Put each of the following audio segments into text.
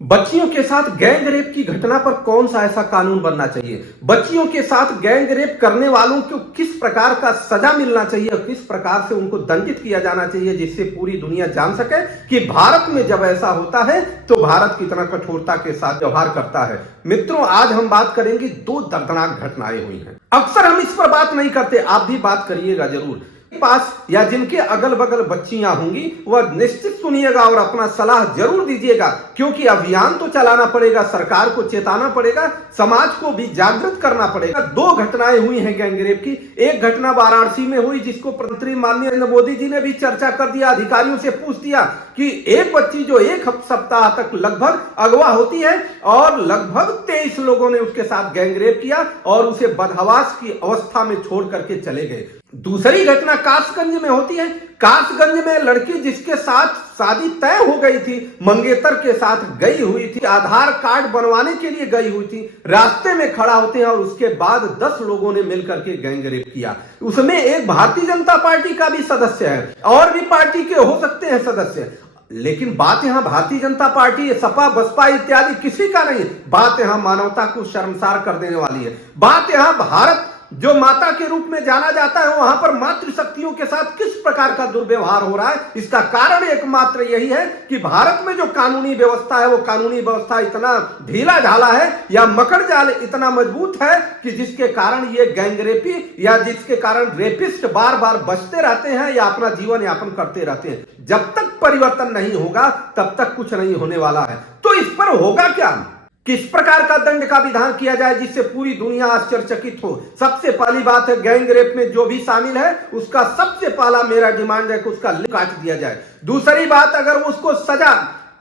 बच्चियों के साथ गैंग रेप की घटना पर कौन सा ऐसा कानून बनना चाहिए? बच्चियों के साथ गैंग रेप करने वालों को किस प्रकार का सजा मिलना चाहिए और किस प्रकार से उनको दंडित किया जाना चाहिए, जिससे पूरी दुनिया जान सके कि भारत में जब ऐसा होता है तो भारत कितना कठोरता के साथ व्यवहार करता है। मित्रों, आज हम बात करेंगे दो दर्दनाक घटनाएं हुई हैं। अक्सर हम इस पर बात नहीं करते, आप भी बात करिएगा जरूर। पास या जिनके अगल बगल बच्चियां होंगी वह निश्चित सुनिएगा और अपना सलाह जरूर दीजिएगा, क्योंकि अभियान तो चलाना पड़ेगा, सरकार को चेताना पड़ेगा, समाज को भी जागृत करना पड़ेगा। दो घटनाएं हुई हैं गैंग रेप की। एक घटना वाराणसी में हुई, जिसको प्रधानमंत्री माननीय नरेंद्र मोदी जी ने भी चर्चा कर दिया, अधिकारियों से पूछ दिया कि एक बच्ची जो एक सप्ताह तक लगभग अगवा होती है और लगभग 23 लोगों ने उसके साथ गैंग रेप किया और उसे बदहवास की अवस्था में छोड़ करके चले गए। दूसरी घटना कासगंज में होती है। कासगंज में लड़की जिसके साथ शादी तय हो गई थी, मंगेतर के साथ गई हुई थी, आधार कार्ड बनवाने के लिए गई हुई थी, रास्ते में खड़ा होते हैं और उसके बाद 10 लोगों ने मिलकर के गैंग रेप किया। उसमें एक भारतीय जनता पार्टी का भी सदस्य है और भी पार्टी के हो सकते हैं सदस्य, लेकिन बात यहां भारतीय जनता पार्टी, सपा, बसपा इत्यादि किसी का नहीं। बात यहां मानवता को शर्मसार कर देने वाली है। बात यहां भारत जो माता के रूप में जाना जाता है, वहां पर मातृशक्तियों के साथ किस प्रकार का दुर्व्यवहार हो रहा है। इसका कारण एकमात्र यही है कि भारत में जो कानूनी व्यवस्था है, वो कानूनी व्यवस्था इतना ढीला ढाला है या मकड़ जाल इतना मजबूत है कि जिसके कारण ये गैंगरेपी या जिसके कारण रेपिस्ट बार बार बचते रहते हैं या अपना जीवन यापन करते रहते हैं। जब तक परिवर्तन नहीं होगा तब तक कुछ नहीं होने वाला है। तो इस पर होगा क्या? किस प्रकार का दंड का विधान किया जाए जिससे पूरी दुनिया आश्चर्यचकित हो? सबसे पहली बात है, गैंग रेप में जो भी शामिल है उसका सबसे पहला मेरा डिमांड है कि उसका लिंग काट दिया जाए। दूसरी बात, अगर उसको सजा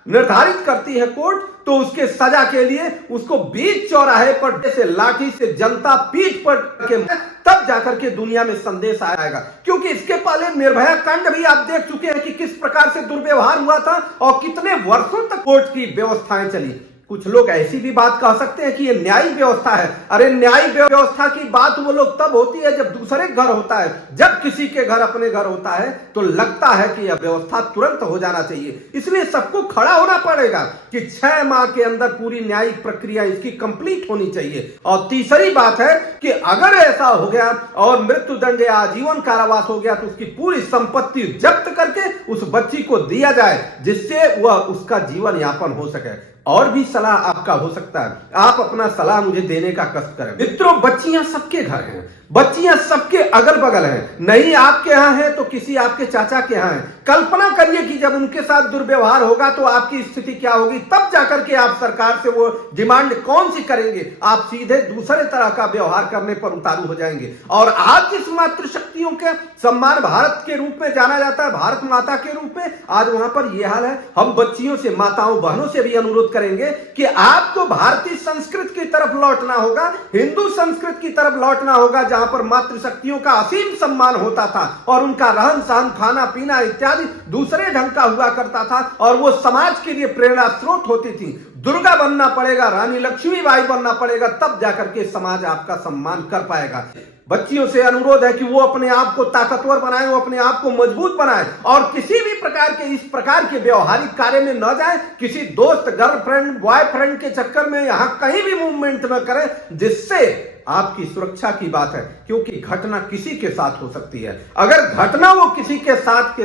निर्धारित करती है कोर्ट, तो उसके सजा के लिए उसको बीच चौराहे पर से लाठी से जनता पीठ पर के तब जाकर के दुनिया में संदेश आएगा। क्योंकि इसके पहले निर्भया कांड भी आप देख चुके हैं कि किस प्रकार से दुर्व्यवहार हुआ था और कितने वर्षों तक कोर्ट की व्यवस्थाएं चली। कुछ लोग ऐसी भी बात कह सकते हैं कि ये न्यायिक व्यवस्था है। अरे न्यायिक व्यवस्था की बात वो लोग तब होती है जब दूसरे घर होता है। जब किसी के घर अपने घर होता है तो लगता है कि यह व्यवस्था तुरंत हो जाना चाहिए। इसलिए सबको खड़ा होना पड़ेगा कि 6 माह के अंदर पूरी न्यायिक प्रक्रिया इसकी कंप्लीट होनी चाहिए। और तीसरी बात है कि अगर ऐसा हो गया और मृत्यु दंड या आजीवन कारावास हो गया तो उसकी पूरी संपत्ति जब्त करके उस बच्ची को दिया जाए, जिससे वह उसका जीवन यापन हो सके। और भी सलाह आपका हो सकता है, आप अपना सलाह मुझे देने का कष्ट करें। मित्रों, बच्चियां सबके घर हैं, बच्चियां सबके अगल बगल हैं, नहीं आपके यहां है तो किसी आपके चाचा के यहां है। कल्पना करिए कि जब उनके साथ दुर्व्यवहार होगा तो आपकी स्थिति क्या होगी। तब जाकर के आप सरकार से वो डिमांड कौन सी करेंगे? आप सीधे दूसरे तरह का व्यवहार करने पर उतारू हो जाएंगे। और आज जिस मातृशक्तियों के सम्मान भारत के रूप में जाना जाता है, भारत माता के रूप में, आज वहां पर यह हाल है। हम बच्चियों से, माताओं बहनों से भी अनुरोध करेंगे कि आपको भारतीय संस्कृति की तरफ लौटना होगा, हिंदू संस्कृति की तरफ लौटना होगा, जहां पर मातृशक्तियों का असीम सम्मान होता था और उनका रहन सहन, खाना पीना इत्यादि दूसरे ढंग का हुआ करता था और वो समाज के लिए प्रेरणा स्रोत होती थी। दुर्गा बनना पड़ेगा, रानी लक्ष्मीबाई बनना पड़ेगा, तब जाकर के समाज आपका सम्मान कर पाएगा। बच्चियों से अनुरोध है कि वो अपने आप को ताकतवर बनाएं, वो अपने आप को मजबूत बनाएं और किसी भी प्रकार के इस प्रकार के व्यवहारिक कार्य में न जाएं। किसी दोस्त, गर्लफ्रेंड, बॉयफ्रेंड के चक्कर में यहां कहीं भी मूवमेंट न करें, जिससे आपकी सुरक्षा की बात है, क्योंकि घटना किसी के साथ हो सकती है। अगर घटना वो किसी के साथ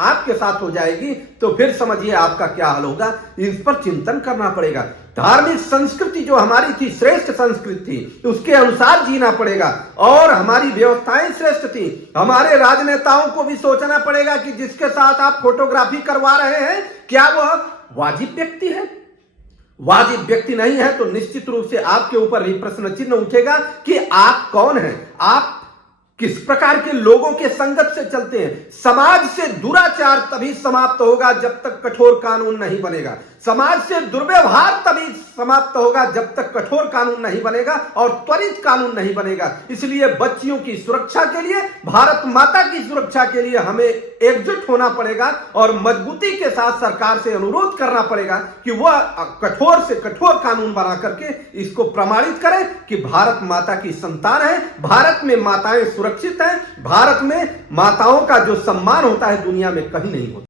आपके साथ हो जाएगी तो फिर समझिए आपका क्या हाल होगा। इस पर चिंतन करना पड़ेगा। धार्मिक संस्कृति जो हमारी थी, श्रेष्ठ संस्कृति थी, उसके अनुसार जीना पड़ेगा और हमारी व्यवस्थाएं श्रेष्ठ थी। हमारे राजनेताओं को भी सोचना पड़ेगा कि जिसके साथ आप फोटोग्राफी करवा रहे हैं, क्या वह वाजिब व्यक्ति है? वाजिब व्यक्ति नहीं है तो निश्चित रूप से आपके ऊपर भी प्रश्न चिन्ह उठेगा कि आप कौन हैं, आप किस प्रकार के लोगों के संगत से चलते हैं। समाज से दुराचार तभी समाप्त होगा जब तक कठोर कानून नहीं बनेगा। समाज से दुर्व्यवहार तभी समाप्त होगा जब तक कठोर कानून नहीं बनेगा और त्वरित कानून नहीं बनेगा। इसलिए बच्चियों की सुरक्षा के लिए, भारत माता की सुरक्षा के लिए हमें एकजुट होना पड़ेगा और मजबूती के साथ सरकार से अनुरोध करना पड़ेगा कि वह कठोर से कठोर कानून बना करके इसको प्रमाणित करे कि भारत माता की संतान है, भारत में माताएं सुरक्षित हैं, भारत में माताओं का जो सम्मान होता है दुनिया में कहीं नहीं होता।